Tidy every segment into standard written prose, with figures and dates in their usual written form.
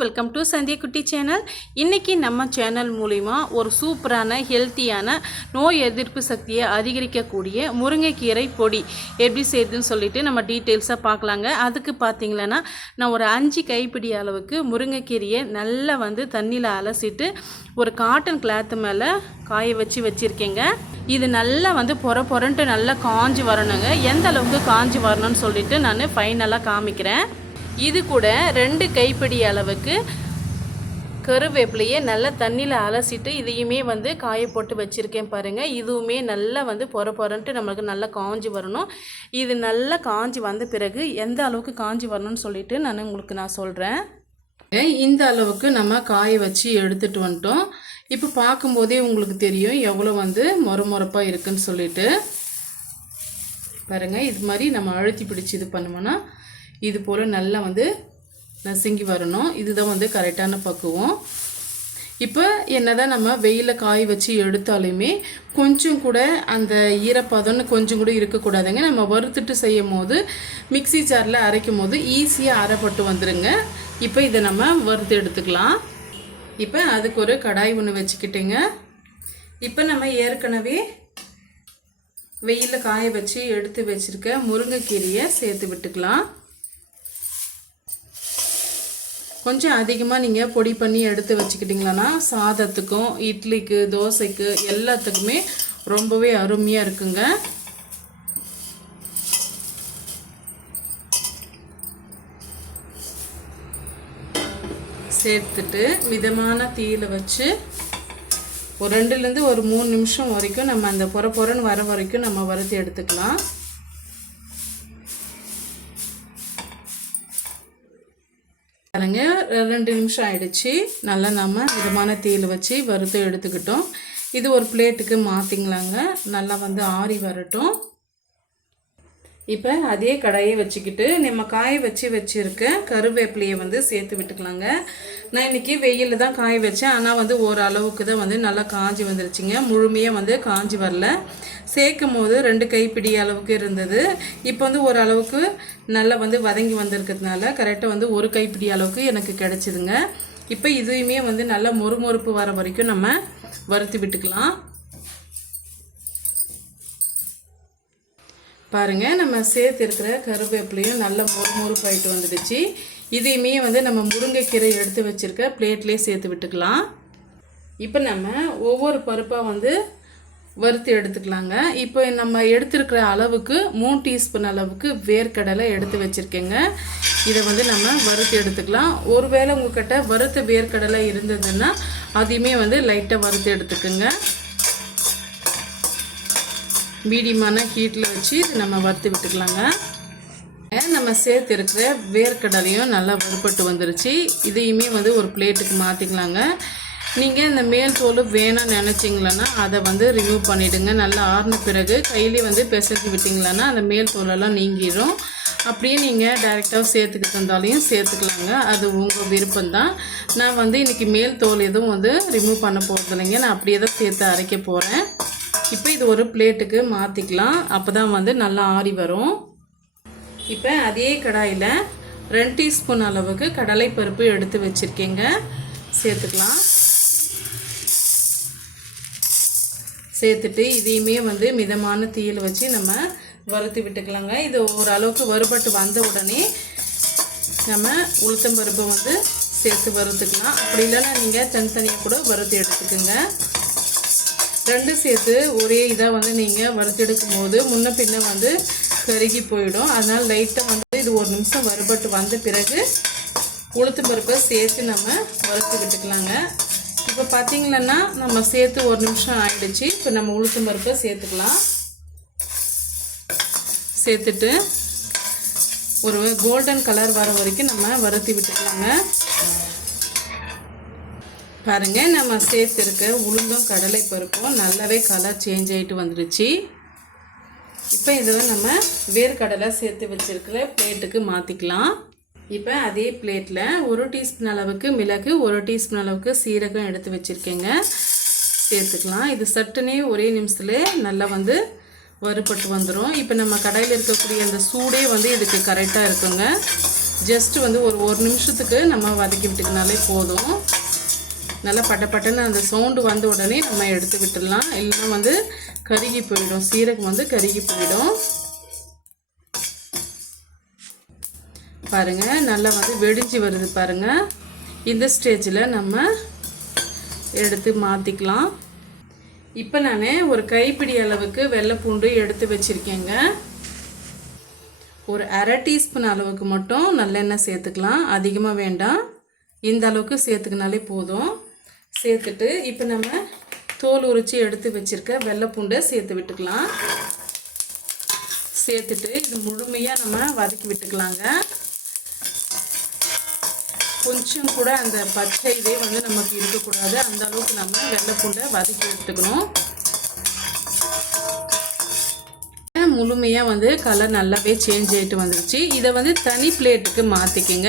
Welcome to Sandhya குட்டி channel. இன்றைக்கி நம்ம சேனல் மூலிமா ஒரு சூப்பரான ஹெல்த்தியான நோய் எதிர்ப்பு சக்தியை அதிகரிக்கக்கூடிய முருங்கைக்கீரை பொடி எப்படி செய்யுதுன்னு சொல்லிட்டு நம்ம டீட்டெயில்ஸாக பார்க்கலாங்க. அதுக்கு பார்த்திங்களன்னா நான் ஒரு 5 கைப்பிடி அளவுக்கு முருங்கைக்கீரையை நல்லா தண்ணியில் அலசிட்டு ஒரு காட்டன் கிளாத்து மேலே காய வச்சுருக்கேங்க. இது நல்லா பொறன்ட்டு நல்லா காஞ்சி வரணுங்க. எந்த அளவுக்கு காஞ்சி வரணும்னு சொல்லிட்டு நான் ஃபைனலாக காமிக்கிறேன். இது கூட 2 கைப்பிடி அளவுக்கு கருவேப்பிலையை நல்லா தண்ணியில் அலசிட்டு இதையுமே காய போட்டு வச்சுருக்கேன் பாருங்கள். இதுவுமே நல்லா பொறன்ட்டு நம்மளுக்கு நல்லா காஞ்சி வரணும். இது நல்லா காஞ்சி வந்த பிறகு எந்த அளவுக்கு காஞ்சி வரணும்னு சொல்லிட்டு நான் சொல்கிறேன். இந்த அளவுக்கு நம்ம காய வச்சு எடுத்துகிட்டு வந்துட்டோம். இப்போ பார்க்கும்போதே உங்களுக்கு தெரியும் எவ்வளோ மொரப்பாக இருக்குன்னு சொல்லிட்டு பாருங்கள். இது மாதிரி நம்ம அழுத்தி பிடிச்சி இது பண்ணோம்னா இது போல் நல்லா நசுங்கி வரணும். இதுதான் கரெக்டான பக்குவம். இப்போ என்னதான் நம்ம வெயிலில் காய வச்சு எடுத்தாலுமே கொஞ்சம் கூட அந்த ஈரப்பதம்னு கொஞ்சம் கூட இருக்கக்கூடாதுங்க. நம்ம வறுத்துட்டு செய்யும் போது மிக்சி ஜாரில் அரைக்கும் போது ஈஸியாக அரைப்பட்டு வந்துடுங்க. இப்போ இதை நம்ம வறுத்து எடுத்துக்கலாம். இப்போ அதுக்கு ஒரு கடாய் ஒன்று வச்சுக்கிட்டேங்க. இப்போ நம்ம ஏற்கனவே வெயிலில் காய வச்சு எடுத்து வச்சுருக்க முருங்கைக்கீரையை சேர்த்து விட்டுக்கலாம். கொஞ்சம் அதிகமாக நீங்கள் பொடி பண்ணி எடுத்து வச்சுக்கிட்டிங்களன்னா சாதத்துக்கும் இட்லிக்கு தோசைக்கு எல்லாத்துக்குமே ரொம்பவே அருமையாக இருக்குங்க. சேர்த்துட்டு மிதமான தீயில வச்சு ஒரு 2லேருந்து ஒரு 3 நிமிஷம் வரைக்கும் நம்ம அந்த பொறன்னு வர வரைக்கும் நம்ம வறுத்து எடுத்துக்கலாம். பாருங்க 2 நிமிஷம் ஆயிடுச்சு. நல்லா நம்ம மிதமான தீயில வச்சு வறுத்து எடுத்துக்கிட்டோம். இது ஒரு பிளேட்டுக்கு மாற்றிங்களாங்க. நல்லா ஆறி வரட்டும். இப்போ அதே கடாயை வச்சுக்கிட்டு நம்ம காய வச்சுருக்க கருவேப்பிலையை சேர்த்து விட்டுக்கலாங்க. நான் இன்றைக்கி வெயிலில் தான் காய வச்சேன். ஆனால் ஓரளவுக்கு தான் நல்லா காஞ்சி வந்துருச்சுங்க. முழுமையாக காஞ்சி வரல. சேர்க்கும் போது 2 கைப்பிடி அளவுக்கு இருந்தது. இப்போ ஓரளவுக்கு நல்லா வதங்கி வந்திருக்கிறதுனால கரெக்டாக 1 கைப்பிடி அளவுக்கு எனக்கு கிடச்சிதுங்க. இப்போ இதையுமே நல்லா மொறுமொறுப்பு வர வரைக்கும் நம்ம வறுத்து விட்டுக்கலாம். பாருங்கள், நம்ம சேர்த்துருக்கிற கருவேப்பிலையும் நல்லா மொறுமொறுப்பாயிட்டு வந்துடுச்சு. இதையுமே நம்ம முருங்கைக்கீரை எடுத்து வச்சுருக்க பிளேட்லேயே சேர்த்து விட்டுக்கலாம். இப்போ நம்ம ஒவ்வொரு பருப்பாக வறுத்து எடுத்துக்கலாங்க. இப்போ நம்ம எடுத்துருக்கிற அளவுக்கு 3 டீஸ்பூன் அளவுக்கு வேர்க்கடலை எடுத்து வச்சுருக்கேங்க. இதை நம்ம வறுத்து எடுத்துக்கலாம். ஒருவேளை உங்கள்கிட்ட வறுத்த வேர்க்கடலை இருந்ததுன்னா அதையுமே லைட்டாக வறுத்து எடுத்துக்கோங்க. மீடியமான ஹீட்டில் வச்சு நம்ம வறுத்து விட்டுக்கலாங்க. நம்ம சேர்த்து இருக்கிற வேர்க்கடலையும் நல்லா வறுபட்டு வந்துருச்சு. இதையுமே ஒரு பிளேட்டுக்கு மாற்றிக்கலாங்க. நீங்கள் இந்த மேல் தோல் வேணாம்னு நினச்சிங்களன்னா அதை ரிமூவ் பண்ணிவிடுங்க. நல்லா ஆறின பிறகு கையிலே பிசைஞ்சு விட்டிங்களன்னா அந்த மேல் தோலெல்லாம் நீங்கிடும். அப்படியே நீங்கள் டைரெக்டாக சேர்த்துக்க தந்தாலையும் சேர்த்துக்கலாங்க. அது உங்கள் விருப்பம்தான். நான் இன்றைக்கி மேல் தோல் எதுவும் ரிமூவ் பண்ண போகிறது இல்லைங்க. நான் அப்படியே தான் சேர்த்து அரைக்க போகிறேன். இப்போ இது ஒரு பிளேட்டுக்கு மாற்றிக்கலாம். அப்போ தான் நல்லா ஆறி வரும். இப்போ அதே கடாயில் 2 டீஸ்பூன் அளவுக்கு கடலைப்பருப்பு எடுத்து வச்சுருக்கேங்க. சேர்த்துக்கலாம். சேர்த்துட்டு இதையுமே மிதமான தீயில் வச்சு நம்ம வறுத்து விட்டுக்கலாங்க. இது ஓரளவுக்கு வறுபட்டு வந்த உடனே நம்ம உளுத்தம்பருப்பை சேர்த்து வறுத்துக்கலாம். அப்படி இல்லைன்னா நீங்கள் தனித்தனியாக கூட வறுத்து எடுத்துக்கோங்க. 2 சேர்த்து ஒரே இதாக நீங்கள் வறுத்தெடுக்கும் போது முன்ன பின்ன கருகி போயிடும். அதனால் லைட்டாக இது 1 நிமிஷம் வறுபட்டு வந்த பிறகு உளுத்து பருப்பை சேர்த்து நம்ம வறுத்து விட்டுக்கலாங்க. இப்போ பார்த்திங்கன்னா நம்ம சேர்த்து 1 நிமிஷம் ஆயிடுச்சு. இப்போ நம்ம உளுத்து பருப்பை சேர்த்துக்கலாம். சேர்த்துட்டு ஒரு கோல்டன் கலர் வர வரைக்கும் நம்ம வறுத்து விட்டுக்கலாங்க. பாருங்கள், நம்ம சேர்த்துருக்க உளுந்தும் கடலை பருப்பும் நல்லாவே கலர் சேஞ்ச் ஆகிட்டு வந்துடுச்சு. இப்போ இதை நம்ம வேர்க்கடலை சேர்த்து வச்சுருக்கிற பிளேட்டுக்கு மாற்றிக்கலாம். இப்போ அதே பிளேட்டில் 1 டீஸ்பூன் அளவுக்கு மிளகு, 1 டீஸ்பூன் அளவுக்கு சீரகம் எடுத்து வச்சுருக்கேங்க. சேர்த்துக்கலாம். இது சட்டுனே ஒரே நிமிஷத்தில் நல்லா வறுபட்டு வந்துடும். இப்போ நம்ம கடையில் இருக்கக்கூடிய அந்த சூடே இதுக்கு கரெக்டாக இருக்குங்க. ஜஸ்ட் வந்து ஒரு நிமிஷத்துக்கு நம்ம வதக்கி விட்டுக்கினாலே போதும். நல்லா பட்டன்னு அந்த சவுண்டு வந்த உடனே நம்ம எடுத்து விட்டுடலாம். இல்லைன்னா வந்து கருகி போயிடும், சீரகம் வந்து கருகி போயிடும். பாருங்கள் நல்லா வந்து வெடிஞ்சு வருது பாருங்கள். இந்த ஸ்டேஜில் நம்ம எடுத்து மாற்றிக்கலாம். இப்போ நான் ஒரு கைப்பிடி அளவுக்கு வெள்ளைப்பூண்டு எடுத்து வச்சுருக்கேங்க. ஒரு அரை டீஸ்பூன் அளவுக்கு மட்டும் நல்லெண்ணெய் சேர்த்துக்கலாம், அதிகமாக வேண்டாம். இந்த அளவுக்கு சேர்த்துக்கினாலே போதும். சேர்த்துட்டு இப்போ நம்ம தோல் உரித்து எடுத்து வச்சுருக்க வெள்ளைப்பூண்டை சேர்த்து விட்டுக்கலாம். சேர்த்துட்டு இது முழுமையாக நம்ம வதக்கி விட்டுக்கலாங்க. கொஞ்சம் கூட அந்த பச்சை இதே வந்து நமக்கு இருக்கக்கூடாது, அந்த அளவுக்கு நம்ம வெள்ளைப்பூண்டை வதக்கி விட்டுக்கணும். முழுமையாக வந்து கலர் நல்லாவே சேஞ்ச் ஆகிட்டு வந்துருச்சு. இதை வந்து தனி பிளேட்டுக்கு மாற்றிக்கிங்க.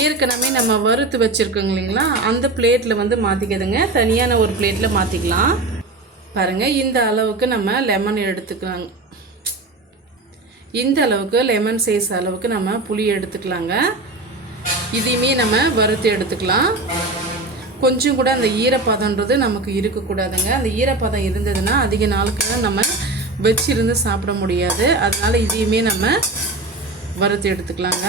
ஏற்கனவே நம்ம வறுத்து வச்சுருக்கோங்க இல்லைங்களா, அந்த பிளேட்டில் வந்து மாற்றிக்கிறதுங்க. தனியான ஒரு பிளேட்டில் மாற்றிக்கலாம். பாருங்கள் இந்த அளவுக்கு நம்ம லெமன் எடுத்துக்கலாங்க. இந்த அளவுக்கு லெமன் சைஸ் அளவுக்கு நம்ம புளி எடுத்துக்கலாங்க. இதையுமே நம்ம வறுத்து எடுத்துக்கலாம். கொஞ்சம் கூட அந்த ஈரப்பதன்றது நமக்கு இருக்கக்கூடாதுங்க. அந்த ஈரப்பதம் இருந்ததுன்னா அதிக நாளுக்கு நம்ம வச்சிருந்து சாப்பிட முடியாது. அதனால் இதையுமே நம்ம வறுத்து எடுத்துக்கலாங்க.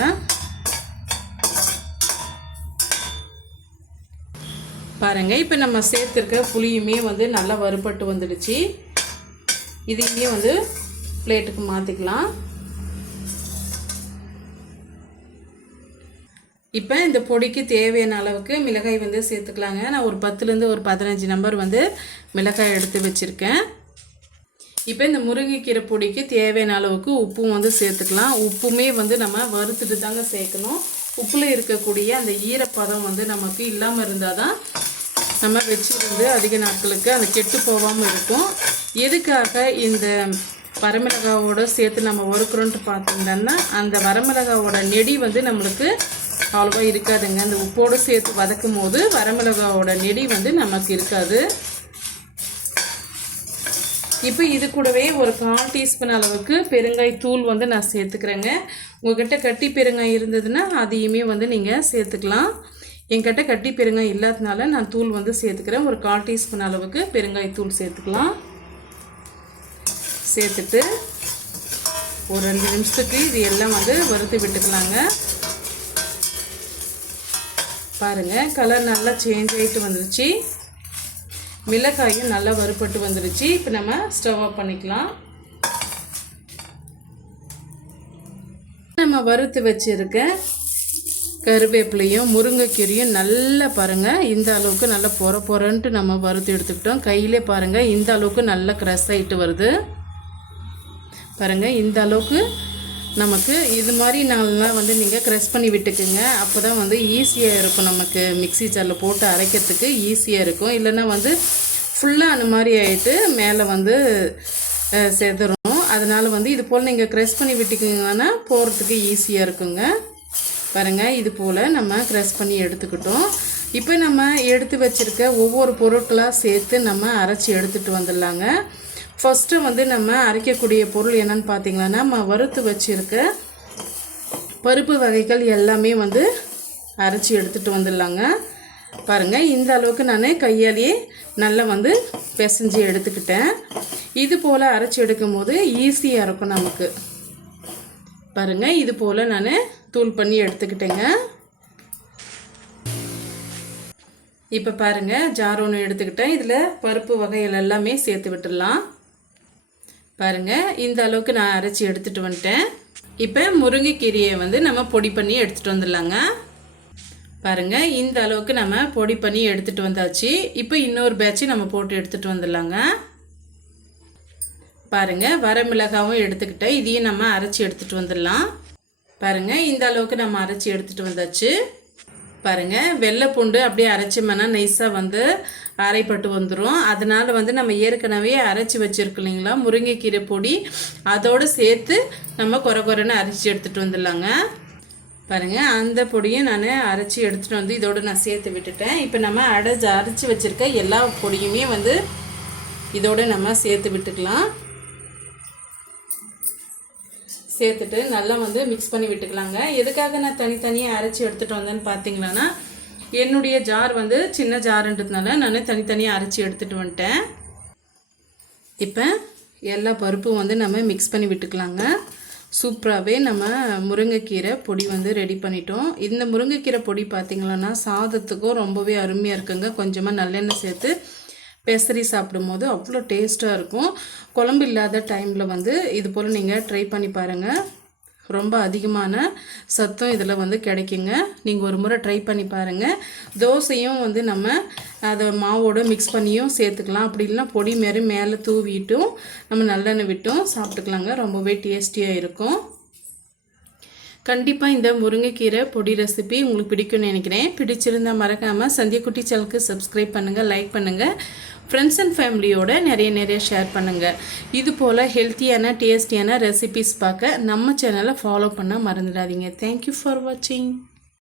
பாருங்கள் இப்போ நம்ம சேர்த்துருக்க புளியுமே வந்து நல்லா வறுபட்டு வந்துடுச்சு. இதையுமே வந்து பிளேட்டுக்கு மாற்றிக்கலாம். இப்போ இந்த பொடிக்கு தேவையான அளவுக்கு மிளகாய் வந்து சேர்த்துக்கலாங்க. நான் ஒரு 10லேருந்து ஒரு 15 நம்பர் வந்து மிளகாய் எடுத்து வச்சுருக்கேன். இப்போ இந்த முருங்கைக்கீரை பொடிக்கு தேவையான அளவுக்கு உப்பும் வந்து சேர்த்துக்கலாம். உப்புமே வந்து நம்ம வறுத்துட்டு தாங்க சேர்க்கணும். உப்பில் இருக்கக்கூடிய அந்த ஈரப்பதம் வந்து நமக்கு இல்லாமல் இருந்தால் தான் நம்ம வச்சுருந்து அதிக நாட்களுக்கு அந்த கெட்டு போகாமல் இருக்கும். எதுக்காக இந்த வரமிளகாவோட சேர்த்து நம்ம வறுக்கிறோன்ட்டு பார்த்தீங்கன்னா, அந்த வரமிளகாவோட நெடி வந்து நம்மளுக்கு அவ்வளோவா இருக்காதுங்க. அந்த உப்போடு சேர்த்து வதக்கும் போது வரமிளகாவோட நெடி வந்து நமக்கு இருக்காது. இப்போ இது கூடவே ஒரு 1/4 டீஸ்பூன் அளவுக்கு பெருங்காய் தூள் வந்து நான் சேர்த்துக்கிறேங்க. உங்கள்கிட்ட கட்டி பெருங்காய் இருந்ததுன்னா அதையுமே வந்து நீங்கள் சேர்த்துக்கலாம். என்கிட்ட கட்டி பெருங்காய் இல்லாததுனால நான் தூள் வந்து சேர்த்துக்கிறேன். ஒரு 1/4 டீஸ்பூன் அளவுக்கு பெருங்காய் தூள் சேர்த்துக்கலாம். சேர்த்துட்டு ஒரு 2 நிமிஷத்துக்கு இது எல்லாம் வந்து வறுத்து விட்டுக்கலாங்க. பாருங்கள் கலர் நல்லா சேஞ்ச் ஆகிட்டு வந்துருச்சு. மிளகாயும் நல்லா வறுபட்டு வந்துருச்சு. இப்போ நம்ம ஸ்டவ் ஆஃப் பண்ணிக்கலாம். நம்ம வறுத்து வச்சுருக்க கருவேப்பிலையும் முருங்கைக்கீரையும் நல்லா பாருங்கள் இந்த அளவுக்கு நல்லா பொறன்ட்டு நம்ம வறுத்து எடுத்துக்கிட்டோம். கையிலே பாருங்கள் இந்த அளவுக்கு நல்லா க்ரஷ் ஆகிட்டு வருது பாருங்கள். இந்த அளவுக்கு நமக்கு இது மாதிரி நல்லா வந்து நீங்கள் க்ரஷ் பண்ணி விட்டுக்குங்க. அப்போ தான் வந்து ஈஸியாக இருக்கும், நமக்கு மிக்ஸி ஜாரில் போட்டு அரைக்கிறதுக்கு ஈஸியாக இருக்கும். இல்லைன்னா வந்து ஃபுல்லாக அந்த மாதிரி ஆகிட்டு மேலே வந்து செதறும். அதனால் வந்து இது போல் நீங்கள் க்ரஷ் பண்ணி விட்டுக்கிங்கன்னா போகிறதுக்கு ஈஸியாக இருக்குங்க. பாருங்கள் இது போல் நம்ம க்ரஷ் பண்ணி எடுத்துக்கிட்டோம். இப்போ நம்ம எடுத்து வச்சுருக்க ஒவ்வொரு பொருட்களாக சேர்த்து நம்ம அரைச்சி எடுத்துகிட்டு வந்துடலாங்க. ஃபஸ்ட்டு வந்து நம்ம அரைக்கக்கூடிய பொருள் என்னென்னு பார்த்தீங்கன்னா, நம்ம வறுத்து வச்சுருக்க பருப்பு வகைகள் எல்லாமே வந்து அரைச்சி எடுத்துகிட்டு வந்துடலாங்க. பாருங்கள் இந்த அளவுக்கு நான் கையாலேயே நல்லா வந்து பிசைஞ்சு எடுத்துக்கிட்டேன். இது போல் அரைச்சி எடுக்கும் போது ஈஸியாக இருக்கும் நமக்கு. பாருங்கள் இது போல் நான் தூள் பண்ணி எடுத்துக்கிட்டேங்க. இப்போ பாருங்கள் ஜார் ஒன்று எடுத்துக்கிட்டேன். இதில் பருப்பு வகைகள் எல்லாமே சேர்த்து விட்டுடலாம். பாருங்கள் இந்த அளவுக்கு நான் அரைச்சி எடுத்துகிட்டு வந்துட்டேன். இப்போ முருங்கைக்கீரையை வந்து நம்ம பொடி பண்ணி எடுத்துகிட்டு வந்துடலாங்க. பாருங்கள் இந்த அளவுக்கு நம்ம பொடி பண்ணி எடுத்துகிட்டு வந்தாச்சு. இப்போ இன்னொரு பேட்சு நம்ம போட்டு எடுத்துகிட்டு வந்துடலாங்க. பாருங்கள் வரமிளகாவும் எடுத்துக்கிட்டேன். இதையும் நம்ம அரைச்சி எடுத்துகிட்டு வந்துடலாம். பாருங்கள் இந்த அளவுக்கு நம்ம அரைச்சி எடுத்துகிட்டு வந்தாச்சு. பாருங்கள் வெள்ளை பூண்டு அப்படியே அரைச்சோம்னா நைஸாக வந்து அரைப்பட்டு வந்துடும். அதனால் வந்து நம்ம ஏற்கனவே அரைச்சி வச்சுருக்கோம் இல்லைங்களா முருங்கைக்கீரை பொடி, அதோடு சேர்த்து நம்ம குறைன்னு அரைச்சி எடுத்துகிட்டு வந்துடலாங்க. பாருங்கள் அந்த பொடியும் நான் அரைச்சி எடுத்துகிட்டு வந்து இதோடு நான் சேர்த்து விட்டுட்டேன். இப்போ நம்ம அரைச்சி வச்சுருக்க எல்லா பொடியுமே வந்து இதோடு நம்ம சேர்த்து விட்டுக்கலாம். சேர்த்துட்டு நல்லா வந்து மிக்ஸ் பண்ணி விட்டுக்கலாங்க. எதுக்காக நான் தனித்தனியாக அரைச்சி எடுத்துகிட்டு வந்தேன்னு பார்த்தீங்கன்னா, என்னுடைய ஜார் வந்து சின்ன ஜாருன்றதுனால நான் தனித்தனியாக அரைச்சி எடுத்துகிட்டு வந்துட்டேன். இப்போ எல்லா பருப்பும் வந்து நம்ம மிக்ஸ் பண்ணி விட்டுக்கலாங்க. சூப்பராகவே நம்ம முருங்கைக்கீரை பொடி வந்து ரெடி பண்ணிட்டோம். இந்த முருங்கைக்கீரை பொடி பார்த்திங்களன்னா சாதத்துக்கும் ரொம்பவே அருமையாக இருக்குங்க. கொஞ்சமாக நல்லெண்ணெய் சேர்த்து பெசரி சாப்பிடும்போது அவ்வளோ டேஸ்ட்டாக இருக்கும். குழம்பு இல்லாத டைமில் வந்து இது போல் நீங்கள் ட்ரை பண்ணி பாருங்கள். ரொம்ப அதிகமான சத்தம் இதில் வந்து கிடைக்குங்க. நீங்கள் ஒரு முறை ட்ரை பண்ணி பாருங்கள். தோசையும் வந்து நம்ம அதை மாவோடு மிக்ஸ் பண்ணியும் சேர்த்துக்கலாம். அப்படி இல்லைனா பொடி மாரி மேலே தூவிட்டும் நம்ம நல்லெண்ணெய் விட்டும் சாப்பிட்டுக்கலாங்க. ரொம்பவே டேஸ்டியாக இருக்கும். கண்டிப்பாக இந்த முருங்கைக்கீரை பொடி ரெசிபி உங்களுக்கு பிடிக்கும்னு நினைக்கிறேன். பிடிச்சிருந்தால் மறக்காமல் சந்தியக்குட்டி சேனலுக்கு சப்ஸ்கிரைப் பண்ணுங்கள், லைக் பண்ணுங்கள், ஃப்ரெண்ட்ஸ் அண்ட் ஃபேமிலியோட நிறைய ஷேர் பண்ணுங்கள். இது போல் ஹெல்த்தியான டேஸ்டியான ரெசிபிஸ் பார்க்க நம்ம சேனலை ஃபாலோ பண்ண மறந்துடாதீங்க. தேங்க்யூ ஃபார் வாட்சிங்.